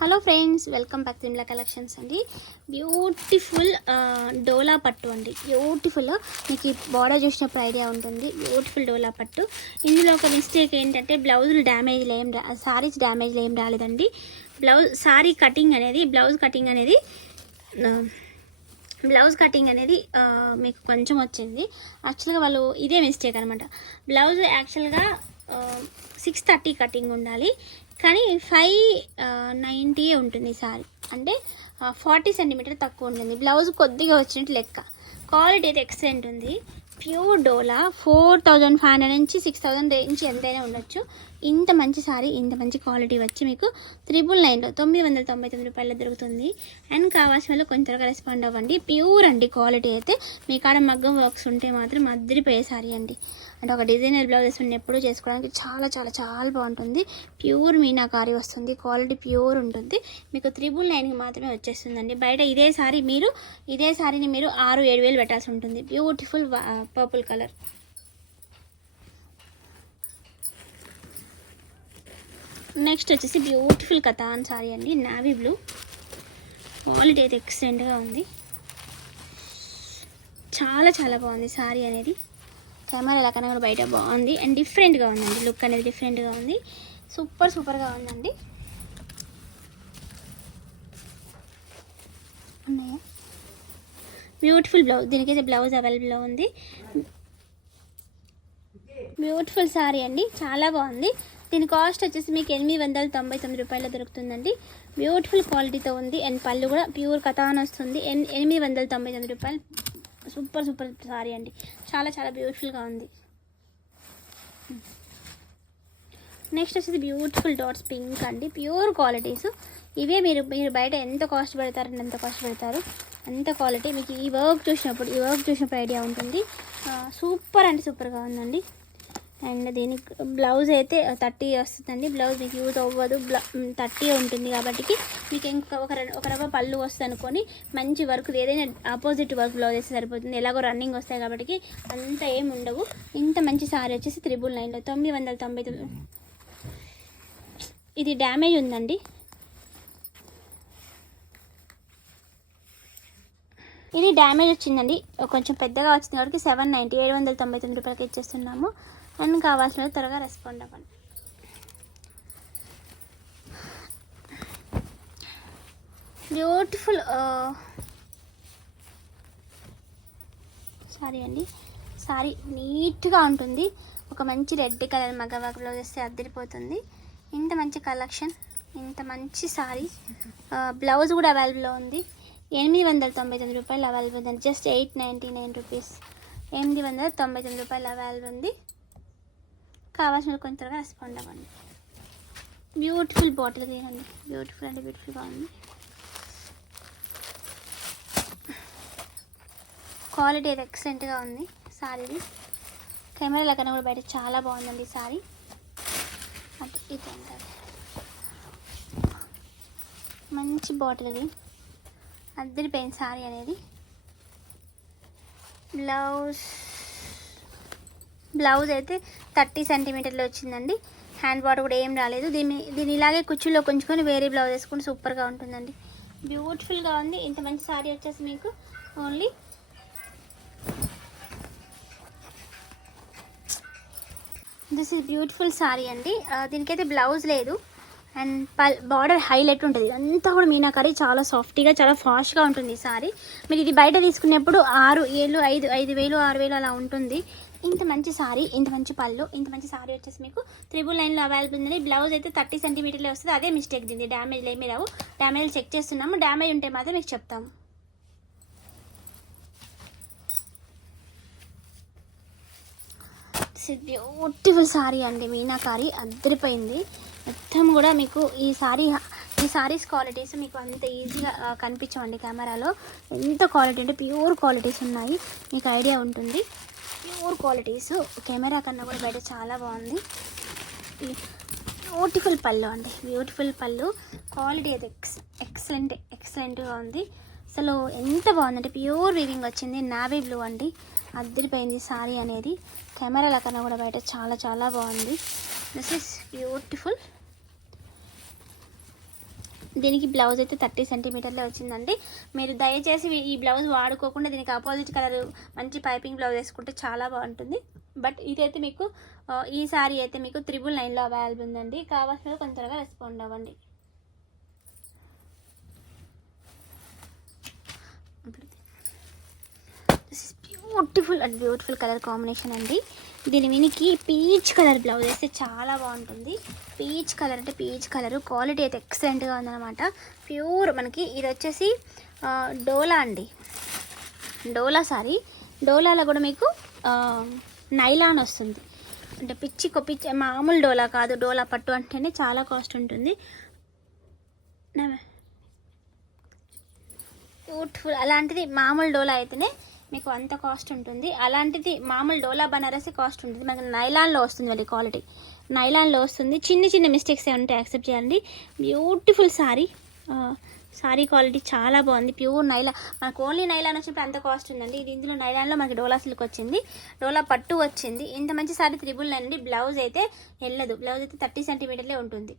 Hello friends welcome back Timla collections అండి. Beautiful uh, డోలా పట్టు అండి. బ్యూటిఫుల్ మీకు బార్డర్ చూసినప్పుడు ఐడియా ఉంటుంది. బ్యూటిఫుల్ డోలా పట్టు. ఇందులో ఒక మిస్టేక్ ఏంటంటే బ్లౌజులు డ్యామేజ్లు ఏం రా సారీస్ డ్యామేజ్లు ఏం రాలేదండి. బ్లౌజ్ సారీ కటింగ్ అనేది బ్లౌజ్ కటింగ్ అనేది uh, బ్లౌజ్ కటింగ్ అనేది uh, మీకు కొంచెం వచ్చింది. యాక్చువల్గా వాళ్ళు ఇదే మిస్టేక్ అనమాట బ్లౌజ్ యాక్చువల్గా సిక్స్ థర్టీ కటింగ్ ఉండాలి. కానీ ఫైవ్ నైంటీ ఉంటుంది సారీ. అంటే ఫార్టీ సెంటీమీటర్ తక్కువ ఉంటుంది. బ్లౌజ్ కొద్దిగా వచ్చినట్టు లెక్క. క్వాలిటీ అయితే ఎక్సలెంట్ ఉంది. Pure Dola. Four thousand five hundred నుంచి సిక్స్ థౌజండ్ నుంచి ఎంతైనా ఉండొచ్చు. ఇంత మంచి సారీ ఇంత మంచి క్వాలిటీ వచ్చి మీకు త్రిబుల్ నైన్లో తొమ్మిది వందల తొంభై తొమ్మిది రూపాయలు దొరుకుతుంది. అండ్ కావాల్సిన వాళ్ళు కొంచెం త్వరగా రెస్పాండ్ అవ్వండి. ప్యూర్ అండి క్వాలిటీ అయితే. మీ కాడ మగ్గం వర్క్స్ ఉంటే మాత్రం అద్దరిపోయే సారీ అండి. అంటే ఒక డిజైనర్ బ్లౌజెస్ ఎప్పుడూ చేసుకోవడానికి చాలా చాలా చాలా బాగుంటుంది. ప్యూర్ మీనాకారి వస్తుంది. క్వాలిటీ ప్యూర్ ఉంటుంది. మీకు త్రిబుల్ నైన్కి మాత్రమే వచ్చేస్తుందండి. బయట ఇదే సారీ మీరు ఇదే సారీని మీరు ఆరు ఏడు వేలు పెట్టాల్సి ఉంటుంది. బ్యూటిఫుల్ పర్పుల్ కలర్ నెక్స్ట్ వచ్చేసి బ్యూటిఫుల్ కథాన్ సారీ అండి. నావీ బ్లూ క్వాలిటీ అయితే ఎక్సలెంట్గా ఉంది. చాలా చాలా బాగుంది సారీ అనేది. కెమెరా ఎలా కన్నా కూడా బయట బాగుంది. అండ్ డిఫరెంట్గా ఉందండి. లుక్ అనేది డిఫరెంట్గా ఉంది. సూపర్ సూపర్గా ఉందండి ఉన్నాయా బ్యూటిఫుల్ బ్లౌజ్ దీనికైతే బ్లౌజ్ అవైలబుల్లో ఉంది. బ్యూటిఫుల్ సారీ అండి చాలా బాగుంది. దీని కాస్ట్ వచ్చేసి మీకు ఎనిమిది వందల తొంభై తొమ్మిది రూపాయలు దొరుకుతుందండి. బ్యూటిఫుల్ క్వాలిటీతో ఉంది అండ్ పళ్ళు కూడా ప్యూర్ కథాన్ వస్తుంది. ఎన్- ఎనిమిది వందల తొంభై తొమ్మిది రూపాయలు. సూపర్ సూపర్ సారీ అండి. చాలా చాలా బ్యూటిఫుల్గా ఉంది. నెక్స్ట్ వచ్చేసి బ్యూటిఫుల్ డాట్స్ పింక్ అండి ప్యూర్ క్వాలిటీస్. ఇవే మీరు మీరు బయట ఎంత కాస్ట్ పెడతారంటే ఎంత కాస్ట్ పెడతారు? అంత క్వాలిటీ. మీకు ఈ వర్క్ చూసినప్పుడు ఈ వర్క్ చూసినప్పుడు ఐడియా ఉంటుంది. సూపర్ అంటే సూపర్గా ఉందండి. అండ్ దీనికి బ్లౌజ్ అయితే థర్టీ వస్తుందండి. బ్లౌజ్ మీకు యూజ్ అవ్వదు. బ్లౌ థర్టీ ఉంటుంది కాబట్టి మీకు ఇంకా ఒక ర- ఒక రవ్వ పళ్ళు వస్తుంది అనుకొని మంచి వర్క్ ఏదైనా ఆపోజిట్ వర్క్ బ్లౌజ్ వేస్తే సరిపోతుంది. ఎలాగో రన్నింగ్ వస్తాయి కాబట్టి అంత ఏమి ఉండవు. ఇంత మంచి సారీ వచ్చేసి త్రిబుల్ నైన్లో తొమ్మిది వందల తొంభై తొమ్మిది. ఇది డ్యామేజ్ ఉందండి. ఇది డ్యామేజ్ వచ్చిందండి. కొంచెం పెద్దగా వచ్చింది కాబట్టి సెవెన్ నైంటీ ఏడు వందల తొంభై తొమ్మిది రూపాయలకి ఇచ్చేస్తున్నాము. అండ్ కావాల్సిన త్వరగా రెస్పాండ్ అవ్వండి. బ్యూటిఫుల్ సారీ అండి. సారీ నీట్గా ఉంటుంది. ఒక మంచి రెడ్ కలర్ మగవాకు బ్లౌజ్ వస్తే అద్దరిపోతుంది. ఇంత మంచి కలెక్షన్ ఇంత మంచి సారీ. బ్లౌజ్ కూడా అవైలబుల్లో ఉంది. ఎనిమిది వందల తొంభై తొమ్మిది రూపాయలు అవైలబుల్ ఉంది. Just eight ninety nine rupees ఎనిమిది వందల తొంభై తొమ్మిది రూపాయలు అవైలబుల్ ఉంది. కావాల్సిన కొంచెం త్వరగా రెస్పాండ్ అవ్వండి. బ్యూటిఫుల్ బాటిల్ గ్రీన్ అండి బ్యూటిఫుల్ అంటే బ్యూటిఫుల్గా ఉంది. క్వాలిటీ అయితే ఎక్సలెంట్గా ఉంది. సారీది కెమెరాల కన్నా కూడా బయట చాలా బాగుందండి ఈ సారీ అది ఇది అంటారు మంచి బాటిల్ ఇది. అద్దరిపోయిన సారీ అనేది. బ్లౌజ్ బ్లౌజ్ అయితే థర్టీ సెంటీమీటర్లో వచ్చిందండి. హ్యాండ్ బాట్ కూడా ఏం రాలేదు. దీన్ని దీన్ని ఇలాగే కుచ్చులో కొంచుకొని వేరే బ్లౌజ్ వేసుకుంటే సూపర్గా ఉంటుందండి. బ్యూటిఫుల్గా ఉంది. ఇంత మంచి సారీ వచ్చేసి మీకు only this is beautiful sari అండి. దీనికైతే బ్లౌజ్ లేదు. అండ్ పల్ బార్డర్ హైలైట్ ఉంటుంది. అంతా కూడా మీనాకరీ చాలా సాఫ్ట్గా చాలా ఫాస్ట్గా ఉంటుంది ఈ సారీ. మీరు ఇది బయట తీసుకునేప్పుడు ఆరు ఏళ్ళు ఐదు ఐదు వేలు ఆరు వేలు అలా ఉంటుంది. ఇంత మంచి సారీ ఇంత మంచి పళ్ళు ఇంత మంచి సారీ వచ్చేసి మీకు త్రిబుల్ లైన్లో అవైలబుల్ ఉంది బ్లౌజ్ అయితే థర్టీ సెంటీమీటర్లో వస్తుంది. అదే మిస్టేక్ దింది డ్యామేజ్ ఏమీ రావు. డ్యామేజ్ చెక్ చేస్తున్నాము. డ్యామేజ్ ఉంటే మాత్రం మీకు చెప్తాము బ్యూటిఫుల్ సారీ అండి మీనాకారి. అద్దరిపోయింది. మొత్తం కూడా మీకు ఈ సారీ ఈ సారీస్ క్వాలిటీస్ మీకు అంత ఈజీగా కనిపించమండి కనిపించవండి కెమెరాలో ఎంత క్వాలిటీ అంటే ప్యూర్ క్వాలిటీస్ ఉన్నాయి. మీకు ఐడియా ఉంటుంది. ప్యూర్ క్వాలిటీస్ కెమెరా కన్నా కూడా బయట చాలా బాగుంది. బ్యూటిఫుల్ పళ్ళు అండి. బ్యూటిఫుల్ పళ్ళు. క్వాలిటీ అయితే ఎక్స్ ఎక్సలెంట్ ఎక్సలెంట్గా ఉంది. అసలు ఎంత బాగుందంటే ప్యూర్ వీవింగ్ వచ్చింది. నావీ బ్లూ అండి. అద్దరిపోయింది సారీ అనేది. కెమెరాల కన్నా కూడా బయట చాలా చాలా బాగుంది. దిస్ ఇస్ బ్యూటిఫుల్ దీనికి బ్లౌజ్ అయితే థర్టీ సెంటీమీటర్లో వచ్చిందండి. మీరు దయచేసి ఈ బ్లౌజ్ వాడుకోకుండా దీనికి ఆపోజిట్ కలర్ మంచి పైపింగ్ బ్లౌజ్ వేసుకుంటే చాలా బాగుంటుంది. బట్ ఇదైతే మీకు ఈ సారీ అయితే మీకు త్రిబుల్ నైన్లో అవైలబుల్ ఉందండి. కావాల్సిన కొంచెం త్వరగా రెస్పాండ్ అవ్వండి. Beautiful and beautiful colour combination అండి. దీని వెనికి పీచ్ కలర్ బ్లౌజ్ వేస్తే చాలా బాగుంటుంది. పీచ్ కలర్ అంటే పీచ్ కలర్. క్వాలిటీ అయితే ఎక్సలెంట్గా ఉందన్నమాట. ప్యూర్ మనకి ఇది వచ్చేసి డోలా అండి. డోలా సారీ. డోలాలో కూడా మీకు నైలాన్ వస్తుంది. అంటే పిచ్చి పిచ్చి మామూలు డోలా కాదు. డోలా పట్టు అంటేనే చాలా కాస్ట్ ఉంటుంది. బ్యూటిఫుల్ అలాంటిది మామూలు డోలా అయితేనే మీకు అంత కాస్ట్ ఉంటుంది. అలాంటిది మామూలు డోలా బనారసి కాస్ట్ ఉంటుంది. మనకి నైలాన్లో వస్తుంది వెళ్ళి క్వాలిటీ. నైలాన్లో వస్తుంది. చిన్న చిన్న మిస్టేక్స్ ఏమంటే యాక్సెప్ట్ చేయండి. Beautiful sorry. శారీ క్వాలిటీ చాలా బాగుంది. ప్యూర్ నైలా. మనకు ఓన్లీ నైలాన్ వచ్చినప్పుడు అంత కాస్ట్ ఉందండి. ఇది ఇందులో నైలాన్లో మనకి డోలా సిల్క్ వచ్చింది. డోలా పట్టు వచ్చింది. ఇంత మంచి సారీ త్రిబుల్ అండి. బ్లౌజ్ అయితే వెళ్ళదు. బ్లౌజ్ అయితే థర్టీ సెంటీమీటర్లే ఉంటుంది.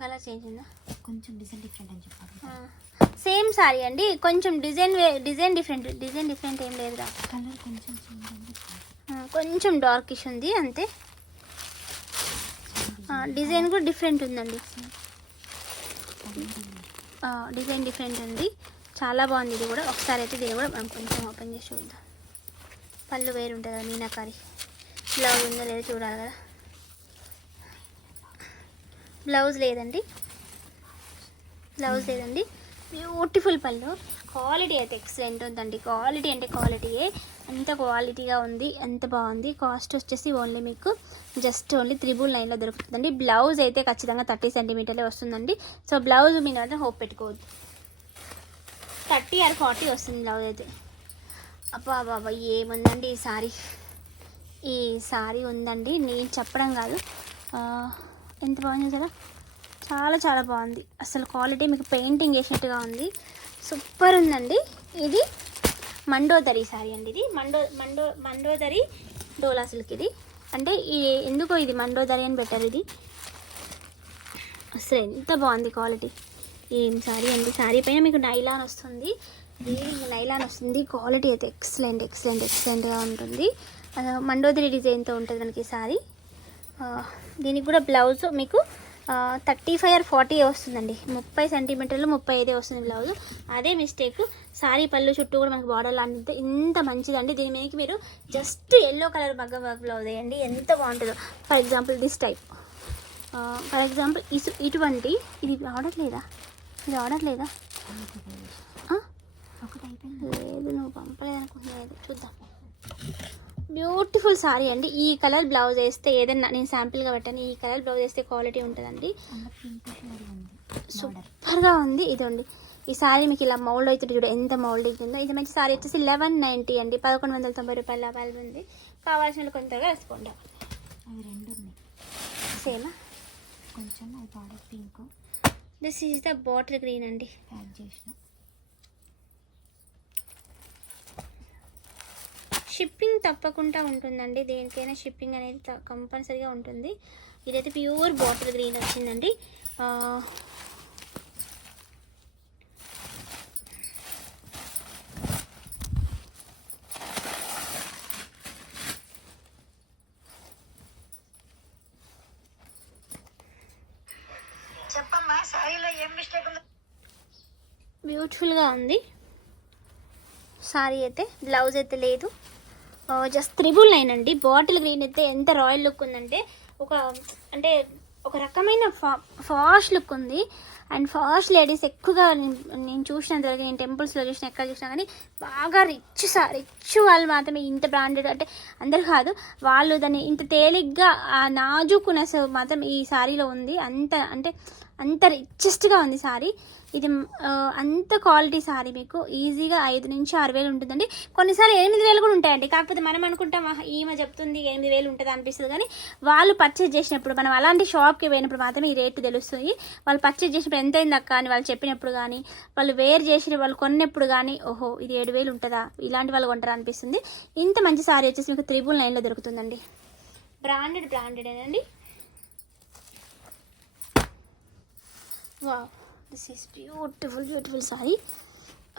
కలర్ చేంజ్ ఉందా? కొంచెం డిజైన్ డిఫరెంట్ అని చెప్పారు సేమ్ సారీ అండి. కొంచెం design design different design different ఏం లేదురా. కలర్ కొంచెం కొంచెం డార్కిష్ ఉంది అంతే. డిజైన్ కూడా డిఫరెంట్ ఉందండి. డిజైన్ డిఫరెంట్ ఉంది. చాలా బాగుంది ఇది కూడా. ఒకసారి అయితే దీన్ని కూడా మనం కొంచెం ఓపెన్ చేసి చూద్దాం. పళ్ళు వేరు ఉంటుంది కదా మీనాకారి. బ్లౌజ్ ఉందో? లేదో చూడాలి కదా. బ్లౌజ్ లేదండి. బ్లౌజ్ లేదండి. బ్యూటిఫుల్ పళ్ళు. క్వాలిటీ అయితే ఎక్సలెంట్ ఉందండి. క్వాలిటీ అంటే క్వాలిటీయే. ఎంత క్వాలిటీగా ఉంది ఎంత బాగుంది. కాస్ట్ వచ్చేసి ఓన్లీ మీకు జస్ట్ ఓన్లీ త్రిబుల్ నైన్లో దొరుకుతుందండి. బ్లౌజ్ అయితే ఖచ్చితంగా థర్టీ సెంటీమీటర్లే వస్తుందండి. సో బ్లౌజ్ మీరు మాత్రం హోప్ పెట్టుకోవద్దు. థర్టీ ఆర్ ఫార్టీ వస్తుంది బ్లౌజ్ అయితే. అబ్బా బాబా ఏముందండి ఈ సారీ? ఈ సారీ ఉందండి. నేను చెప్పడం కాదు. ఎంత బాగుంది కదా? చాలా చాలా బాగుంది. అసలు క్వాలిటీ మీకు పెయింటింగ్ వేసినట్టుగా ఉంది. సూపర్ ఉందండి. ఇది మండోదరి సారీ అండి ఇది. మండో మండో మండోదరి డోలా సిల్క్ ఇది. అంటే ఈ ఎందుకో ఇది మండోదరి అని పెట్టారు ఇది. అసలు ఎంత బాగుంది క్వాలిటీ. ఏం సారీ అండి? సారీ పైన మీకు నైలాన్ వస్తుంది. రీడింగ్ నైలాన్ వస్తుంది. క్వాలిటీ అయితే ఎక్సలెంట్ ఎక్సలెంట్ ఎక్సలెంట్గా ఉంటుంది. మండోదరి డిజైన్తో ఉంటుంది మనకి సారీ. దీనికి కూడా బ్లౌజ్ మీకు థర్టీ ఫైవ్ ఆర్ ఫార్టీ వస్తుందండి. ముప్పై సెంటీమీటర్లు ముప్పై ఐదే వస్తుంది బ్లౌజ్. అదే మిస్టేక్ సారీ పళ్ళు చుట్టూ కూడా మనకి బార్డర్ లాంటిది ఇంత మంచిదండి. దీని మీదకి మీరు జస్ట్ ఎల్లో కలర్ మగ్గ వర్క్ బ్లౌజ్ వేయండి. ఎంత బాగుంటుందో. For example this type for example ఇసు ఇటువంటి ఇది ఆర్డర్ లేదా? ఇది ఆర్డర్ లేదా? నువ్వు పంపలేదు అనుకుంటున్నాను చూద్దాం. బ్యూటిఫుల్ సారీ అండి. ఈ కలర్ బ్లౌజ్ వేస్తే ఏదన్నా నేను శాంపిల్గా పెట్టాను. ఈ కలర్ బ్లౌజ్ వేస్తే క్వాలిటీ ఉంటుందండి. సూపర్గా ఉంది. ఇదండి. ఈ సారీ మీకు ఇలా మౌల్డ్ అవుతుంది చూడ ఎంత మౌల్డింగ్ ఉందో. ఇది మంచి సారీ వచ్చేసి లెవెన్ నైంటీ అండి. పదకొండు వందల తొంభై రూపాయల అవైలబుల్ ఉంది. కావాల్సిన కొంతగా రెస్పాండ్ సేమా కొంచెం pink. This is the bottle green అండి. ప్యాక్ చేసిన. షిప్పింగ్ తప్పకుండా ఉంటుందండి. దేనికైనా షిప్పింగ్ అనేది కంపల్సరీగా ఉంటుంది. ఇదైతే ప్యూర్ బాటిల్ గ్రీన్ వచ్చిందండి. బ్యూటిఫుల్గా ఉంది. సారీ అయితే బ్లౌజ్ అయితే లేదు. జస్ట్ త్రిబుల్ నైన్ అండి. బాటిల్ గ్రీన్ అయితే ఎంత రాయల్ లుక్ ఉందంటే ఒక అంటే ఒక రకమైన ఫా ఫాస్ట్ లుక్ ఉంది. అండ్ ఫాస్ట్ లేడీస్ ఎక్కువగా నేను- నేను చూసినంత నేను టెంపుల్స్లో చూసిన ఎక్కడ చూసినా కానీ బాగా రిచ్ సా రిచ్ వాళ్ళు మాత్రమే ఇంత బ్రాండెడ్ అంటే అందరు కాదు వాళ్ళు దాన్ని ఇంత తేలిగ్గా ఆ మాత్రం ఈ సారీలో ఉంది. అంత అంటే అంత రిచెస్ట్గా ఉంది సారీ ఇది అంత క్వాలిటీ సారీ మీకు. ఈజీగా ఐదు నుంచి ఆరు వేలు ఉంటుందండి. కొన్నిసార్లు ఎనిమిది వేలు కూడా ఉంటాయండి. కాకపోతే మనం అనుకుంటాం ఈమె చెప్తుంది ఎనిమిది వేలు ఉంటుంది అనిపిస్తుంది. కానీ వాళ్ళు పర్చేజ్ చేసినప్పుడు మనం అలాంటి షాప్కి పోయినప్పుడు మాత్రమే ఈ రేటు తెలుస్తుంది వాళ్ళు పర్చేజ్ చేసినప్పుడు ఎంత అయింది అక్క అని వాళ్ళు చెప్పినప్పుడు కానీ వాళ్ళు వేర్ చేసిన వాళ్ళు కొన్నప్పుడు కానీ ఓహో ఇది ఏడు వేలు ఉంటుందా? ఇలాంటి వాళ్ళు కొంటారా అనిపిస్తుంది. ఇంత మంచి సారీ వచ్చేసి మీకు త్రిబుల్ నైన్లో దొరుకుతుందండి. బ్రాండెడ్ బ్రాండెడ్ అండి వా this is beautiful beautiful sari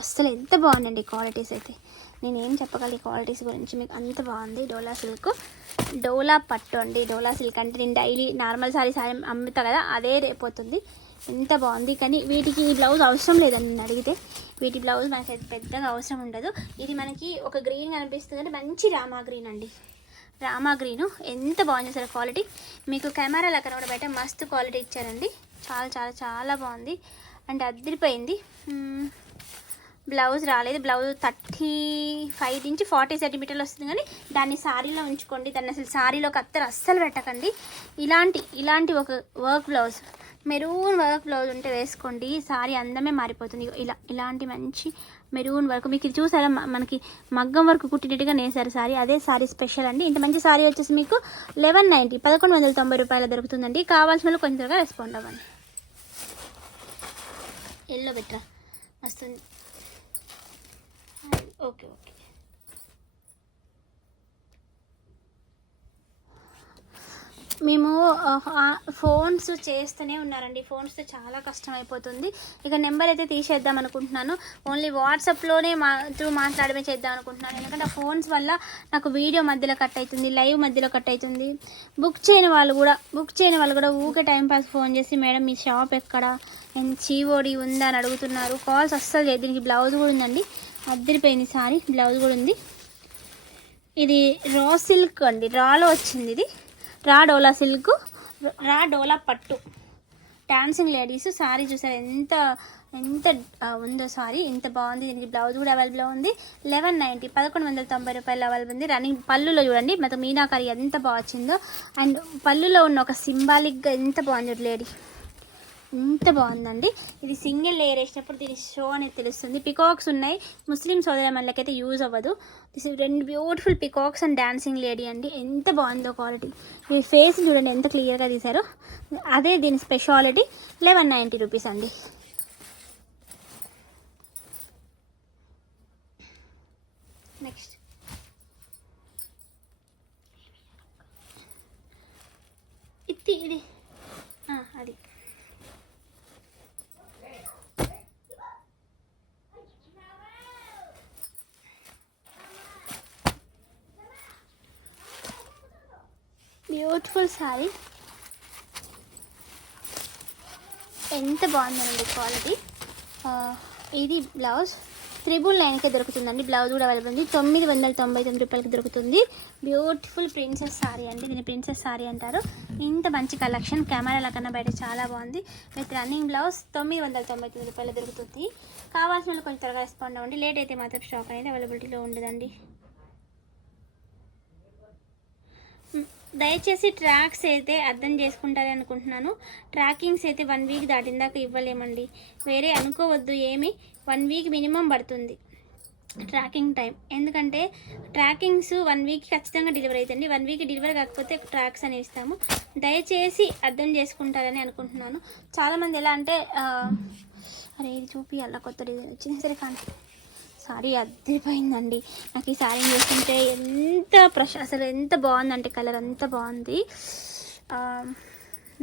అస్సలు ఎంత బాగుందండి క్వాలిటీస్ అయితే. నేను ఏం చెప్పగలను ఈ క్వాలిటీస్ గురించి? మీకు అంత బాగుంది. డోలా సిల్క్ డోలా పట్టు అండి. డోలా సిల్క్ అంటే నేను డైలీ నార్మల్ సారీ సారీ అమ్ముతా కదా అదే రేపోతుంది ఎంత బాగుంది. కానీ వీటికి ఈ బ్లౌజ్ అవసరం లేదండి నేను అడిగితే. వీటి బ్లౌజ్ మనకి అయితే పెద్దగా అవసరం ఉండదు. ఇది మనకి ఒక గ్రీన్ కనిపిస్తుంది అంటే మంచి రామా గ్రీన్ అండి. రామా గ్రీను. ఎంత బాగుంది సార్ క్వాలిటీ. మీకు కెమెరాలో అక్కడ కూడా బయట మస్తు క్వాలిటీ ఇచ్చారండి. చాలా చాలా చాలా బాగుంది. అండ్ అదిరిపోయింది. బ్లౌజ్ రాలేదు. బ్లౌజ్ థర్టీ ఫైవ్ నుంచి ఫార్టీ సెంటీమీటర్లు వస్తుంది కానీ దాన్ని శారీలో ఉంచుకోండి. దాన్ని అసలు శారీలో కత్తెర అస్సలు పెట్టకండి. ఇలాంటి ఇలాంటి ఒక work blouse maroon work blouse ఉంటే వేసుకోండి. సారీ అందమే మారిపోతుంది. ఇలా ఇలాంటి మంచి మెరూన్ వర్క్. మీకు ఇది చూసారా? మనకి మగ్గం వర్క్ కుట్టినట్టుగా నేసారు సారీ. అదే సారీ స్పెషల్ అండి. ఇంత మంచి సారీ వచ్చేసి మీకు లెవెన్ నైంటీ పదకొండు వందల తొంభై రూపాయలు దొరుకుతుందండి. కావాల్సిన వాళ్ళు కొంచెం త్వరగా రెస్పాండ్ అవ్వండి. ఎల్లో బెట్రా వస్తుంది ఓకే ఓకే. మేము ఫోన్స్ చేస్తూనే ఉన్నారండి. ఫోన్స్తో చాలా కష్టం అయిపోతుంది ఇక నెంబర్ అయితే తీసేద్దాం అనుకుంటున్నాను. ఓన్లీ వాట్సాప్లోనే మా త్రూ మాట్లాడమే చేద్దాం అనుకుంటున్నాను. ఎందుకంటే ఫోన్స్ వల్ల నాకు వీడియో మధ్యలో కట్ అవుతుంది లైవ్ మధ్యలో కట్ అవుతుంది బుక్ చేయని వాళ్ళు కూడా బుక్ చేయని వాళ్ళు కూడా ఊకే టైంపాస్ ఫోన్ చేసి మేడం మీ షాప్ ఎక్కడ? చీవోడి ఉందా? అని అడుగుతున్నారు. కాల్స్ అస్సలు లేదు దీనికి బ్లౌజ్ కూడా ఉందండి. అద్దరిపోయింది సారీ. బ్లౌజ్ కూడా ఉంది. ఇది రా సిల్క్ అండి. రాలో వచ్చింది ఇది. రా డోలా సిల్క్. రా డోలా పట్టు. డాన్సింగ్ లేడీస్ సారీ చూసారు? ఎంత ఎంత ఉందో సారీ ఎంత బాగుంది. దీనికి బ్లౌజ్ కూడా అవైలబుల్ ఉంది. లెవెన్ నైంటీ పదకొండు వందల తొంభై రూపాయలు అవైలబుల్ ఉంది. రన్నింగ్ పళ్ళులో చూడండి. మొత్తం మీనాకారి ఎంత బాగా వచ్చిందో. అండ్ పళ్ళులో ఉన్న ఒక సింబాలిక్గా ఎంత బాగుంది లేడీ ఎంత బాగుందండి. ఇది సింగిల్ లేయర్ వేసినప్పుడు దీని షో అనేది తెలుస్తుంది. పికాక్స్ ఉన్నాయి. ముస్లిం సోదరమల్లకైతే యూజ్ అవ్వదు. దిస్ రెండు beautiful peacocks and dancing lady అండి. ఎంత బాగుందో క్వాలిటీ ఈ ఫేస్ చూడండి ఎంత క్లియర్గా తీశారో. అదే దీని స్పెషాలిటీ లెవెన్ నైంటీ రూపీస్ అండి నెక్స్ట్ ఇది ఇది ఆ, అది ఒకసారి. ఎంత బాగుందండి క్వాలిటీ. ఇది బ్లౌజ్. త్రిబుల్ నైన్కే దొరుకుతుందండి. బ్లౌజ్ కూడా అవైలబుల్ ఉంది. తొమ్మిది వందల తొంభై తొమ్మిది రూపాయలకి దొరుకుతుంది. బ్యూటిఫుల్ ప్రిన్సెస్ సారీ అండి. దీన్ని ప్రిన్సెస్ సారీ అంటారు. ఇంత మంచి కలెక్షన్ కెమెరాల కన్నా బయట చాలా బాగుంది. విత్ రన్నింగ్ బ్లౌజ్ తొమ్మిది వందల తొంభై తొమ్మిది రూపాయలు దొరుకుతుంది. కావాల్సిన వాళ్ళు కొంచెం త్వరగా రెస్పాండ్ అవ్వండి. లేట్ అయితే మాత్రం స్టాక్ అనేది అవైలబిలిటీలో ఉండదండి మ్, దయచేసి ట్రాక్స్ అయితే అర్థం చేసుకుంటారని అనుకుంటున్నాను. ట్రాకింగ్స్ అయితే వన్ వీక్ దాటిన దాకా ఇవ్వలేమండి. వేరే అనుకోవద్దు ఏమి వన్ వీక్ మినిమం పడుతుంది ట్రాకింగ్ టైం. ఎందుకంటే ట్రాకింగ్స్ వన్ వీక్ ఖచ్చితంగా డెలివరీ అవుతుంది. వన్ వీక్ డెలివరీ కాకపోతే ట్రాక్స్ అని ఇస్తాము. దయచేసి అర్థం చేసుకుంటారని అనుకుంటున్నాను. చాలామంది ఎలా అంటే అరే ఇది చూపియాల కొత్త డిజైన్ వచ్చింది. సరే కానీ సారీ అద్దరిపోయిందండి నాకు ఈ సారీ చూస్తుంటే ఎంత ప్రశ అసలు ఎంత బాగుందంటే కలర్ అంత బాగుంది.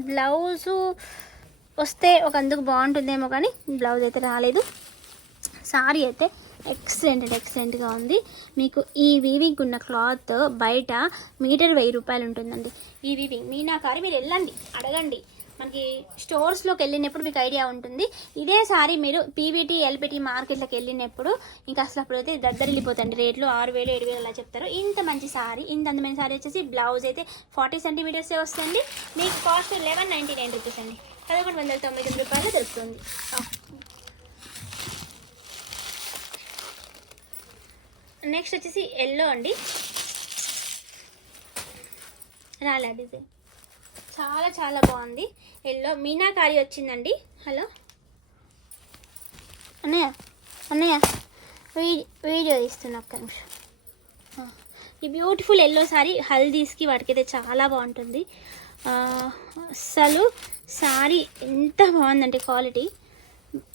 బ్లౌజు వస్తే ఒక అందుకు బాగుంటుందేమో కానీ బ్లౌజ్ అయితే రాలేదు. సారీ అయితే ఎక్సలెంట్ అంటే ఎక్సలెంట్గా ఉంది. మీకు ఈ వీవింగ్ ఉన్న క్లాత్ బయట మీటర్ వెయ్యి రూపాయలు ఉంటుందండి. ఈ వీవింగ్ మీనాకారి మీరు వెళ్ళండి అడగండి. మనకి స్టోర్స్లోకి వెళ్ళినప్పుడు మీకు ఐడియా ఉంటుంది. ఇదే సారీ మీరు పీవీటీ ఎల్పిటీ మార్కెట్లోకి వెళ్ళినప్పుడు ఇంకా అసలు అప్పుడు అయితే వెళ్ళిపోతుంది రేట్లు ఆరు వేలు ఏడు వేలు అలా చెప్తారు. ఇంత మంచి సారీ ఇంత అందమైన సారీ వచ్చేసి బ్లౌజ్ అయితే ఫార్టీ సెంటీమీటర్సే వస్తుంది మీకు cost eleven ninety nine rupees అండి. పదకొండు వందల తొంభై తొమ్మిది రూపాయలు దొరుకుతుంది నెక్స్ట్ వచ్చేసి ఎల్లో అండి. రాలే డిజైన్. చాలా చాలా బాగుంది. ఎల్లో. మీనాకారి వచ్చిందండి. హలో. అన్నయ్య అన్నయ్య వీడియో ఇస్తున్నా ఒక్క నిమిషం. ఈ బ్యూటిఫుల్ ఎల్లో సారీ హల్దీస్కి వాటికైతే చాలా బాగుంటుంది. అసలు సారీ ఎంత బాగుందంటే క్వాలిటీ.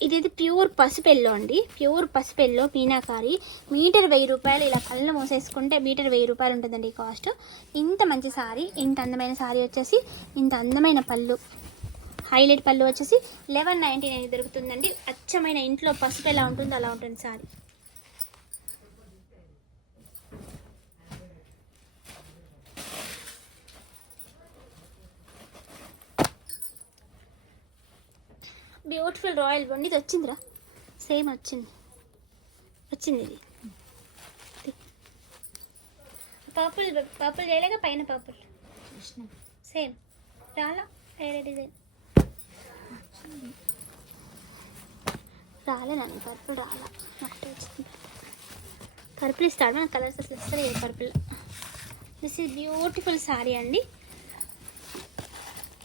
ఇదైతే ప్యూర్ పసుపెల్లో అండి. ప్యూర్ పసుపెల్లో మీనాకారి మీటర్ వెయ్యి రూపాయలు ఇలా కళ్ళు మూసేసుకుంటే మీటర్ వెయ్యి రూపాయలు ఉంటుందండి కాస్ట్. ఇంత మంచి సారీ ఇంత అందమైన సారీ వచ్చేసి ఇంత అందమైన పళ్ళు. హైలైట్ పళ్ళు వచ్చేసి లెవెన్ నైంటీ నైన్ దొరుకుతుందండి. అచ్చమైన ఇంట్లో పసుపు ఎలా ఉంటుందో అలా ఉంటుంది సారీ. బ్యూటిఫుల్ రాయల్ బండి ఇది వచ్చిందిరా. సేమ్ వచ్చింది. వచ్చింది ఇది. పర్పుల్ పర్పుల్ చేయలేక పైన పర్పుల్. సేమ్. రాలా? వేరే డిజైన్. రాలే నన్ను. పర్పుల్ రాలా. ఒకటే వచ్చింది. పర్పుల్ ఇస్తాడు. మన కలర్స్ అసలు ఇస్తారు purple. This is beautiful sari అండి.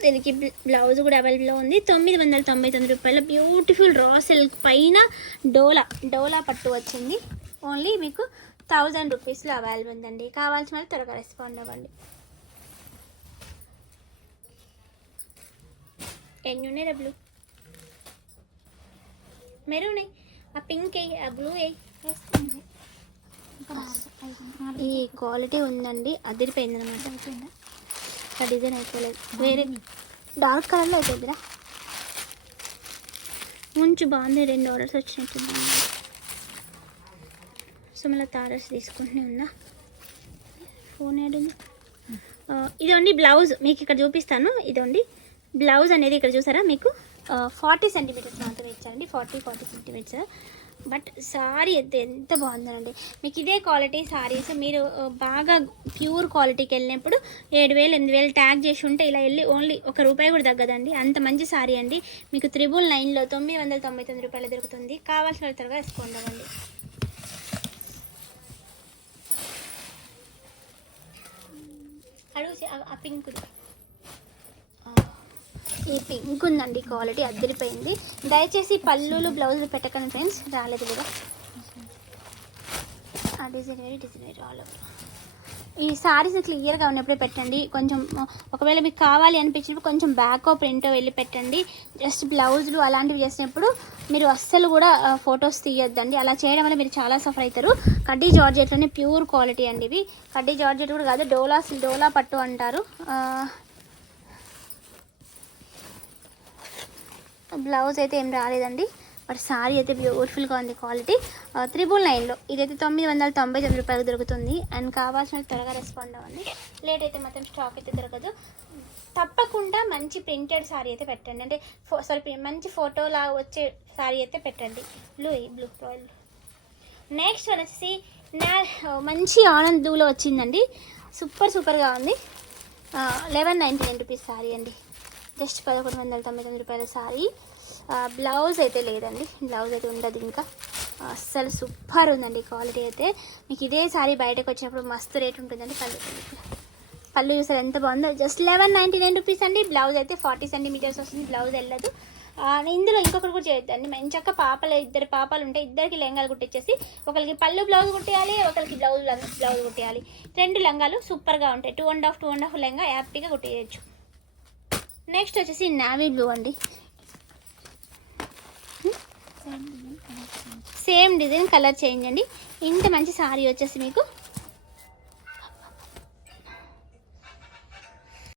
దీనికి బ్లౌజ్ కూడా అవైలబుల్లో ఉంది. తొమ్మిది వందల తొంభై తొమ్మిది రూపాయల బ్యూటిఫుల్ రా సిల్క్ పైన డోలా డోలా పట్టు వచ్చింది. ఓన్లీ మీకు థౌజండ్ రూపీస్లో అవైలబుల్ ఉందండి. కావాల్సిన వాళ్ళు త్వరగా రెస్పాండ్ అవ్వండి. ఎన్ని ఉన్నాయి బ్లూ మెరూన్ ఆ పింక్ ఆ బ్లూ ఈ క్వాలిటీ ఉందండి. అదిరిపోయింది అనమాట అయిపోయిందా? ఆ డిజైన్ అయిపోలేదు. వేరే డార్క్ కలర్లో అయిపోయిందిరా. మంచి బాగుంది రెండు ఆర్డర్స్ వచ్చినట్టుంది సో మళ్ళీ ఆర్డర్స్ తీసుకుంటూనే ఉందా? ఫోన్ ఏడుంది? ఇదండి బ్లౌజ్. మీకు ఇక్కడ చూపిస్తాను. ఇదండి బ్లౌజ్ అనేది ఇక్కడ చూసారా మీకు? ఫార్టీ సెంటీమీటర్స్ మాత్రమే ఇచ్చారండి. Forty forty centimetres. But sari అయితే ఎంత బాగుందండి మీకు ఇదే క్వాలిటీ సారీస్ మీరు బాగా ప్యూర్ క్వాలిటీకి వెళ్ళినప్పుడు ఏడు వేలు ఎనిమిది వేలు ట్యాగ్ చేసి ఉంటే ఇలా వెళ్ళి ఓన్లీ ఒక రూపాయి కూడా తగ్గదండి. అంత మంచి సారీ అండి. మీకు త్రిబుల్ నైన్లో తొమ్మిది వందల తొంభై తొమ్మిది రూపాయలు దొరుకుతుంది. కావాల్సిన త్వరగా వేసుకోండి అడుగు ఆ- ఆ పింక్ ఈ పింక్ ఉందండి క్వాలిటీ అద్దరిపోయింది. దయచేసి పళ్ళులు బ్లౌజులు పెట్టకండి ఫ్రెండ్స్. రాలేదు కూడా ఆ డిజైన్ వేరే డిజైన్ వేరే. ఆల్ ఓవర్ ఈ సారీస్ క్లియర్గా ఉన్నప్పుడే పెట్టండి. కొంచెం ఒకవేళ మీకు కావాలి అనిపించినప్పుడు కొంచెం బ్యాక్ ప్రింటో వెళ్ళి పెట్టండి. జస్ట్ బ్లౌజులు అలాంటివి చేసినప్పుడు మీరు అస్సలు కూడా ఫొటోస్ తీయొద్దండి. అలా చేయడం వల్ల మీరు చాలా సఫర్ అవుతారు. కడ్డీ జార్జెట్లోనే ప్యూర్ క్వాలిటీ అండి ఇవి. కడ్డీ జార్జెట్ కూడా కాదు డోలా డోలా పట్టు అంటారు. బ్లౌజ్ అయితే ఏం రాలేదండి. బట్ సారీ అయితే బ్యూటిఫుల్గా ఉంది క్వాలిటీ. త్రిబుల్ నైన్లో. ఇదైతే తొమ్మిది వందల తొంభై తొమ్మిది రూపాయలకు దొరుకుతుంది. అండ్ కావాల్సిన త్వరగా రెస్పాండ్ అవ్వండి. లేట్ అయితే మాత్రం స్టాక్ అయితే దొరకదు. తప్పకుండా మంచి ప్రింటెడ్ సారీ అయితే పెట్టండి. అంటే ఫో సారీ మంచి ఫోటోలా వచ్చే సారీ అయితే పెట్టండి. బ్లూ బ్లూ రాయల్ నెక్స్ట్ వచ్చేసి నా మంచి ఆనంద్ బ్లూలో వచ్చిందండి. సూపర్ సూపర్గా ఉంది. Eleven ninety nine rupees sari అండి. జస్ట్ పదకొండు వందల తొంభై తొమ్మిది రూపాయల సారీ. బ్లౌజ్ అయితే లేదండి. బ్లౌజ్ అయితే ఉండదు ఇంకా. అస్సలు సూపర్ ఉందండి క్వాలిటీ అయితే. మీకు ఇదే సారీ బయటకు వచ్చినప్పుడు మస్తు రేట్ ఉంటుందండి పళ్ళు పళ్ళు చూసారు ఎంత బాగుందో. Just eleven ninety nine rupees అండి. బ్లౌజ్ అయితే ఫార్టీ సెంటీమీటర్స్ వస్తుంది. బ్లౌజ్ వెళ్ళదు. ఇందులో ఇంకొకటి కూడా చేయొద్దండి. మంచిగా పాపలు ఇద్దరు పాపలు ఉంటే ఇద్దరికి లెంగాలు కుట్టించేసి ఒకరికి పళ్ళు బ్లౌజ్ కుట్టేయాలి ఒకరికి బ్లౌజ్ బ్లౌజ్ కుట్టేయాలి. రెండు లంగాలు సూపర్గా ఉంటాయి. Two and half two and half lehenga హ్యాపీగా కుట్టేయచ్చు. నెక్స్ట్ వచ్చేసి నావీ బ్లూ అండి same design colour change same design colour change అండి. ఇంత మంచి సారీ వచ్చేసి మీకు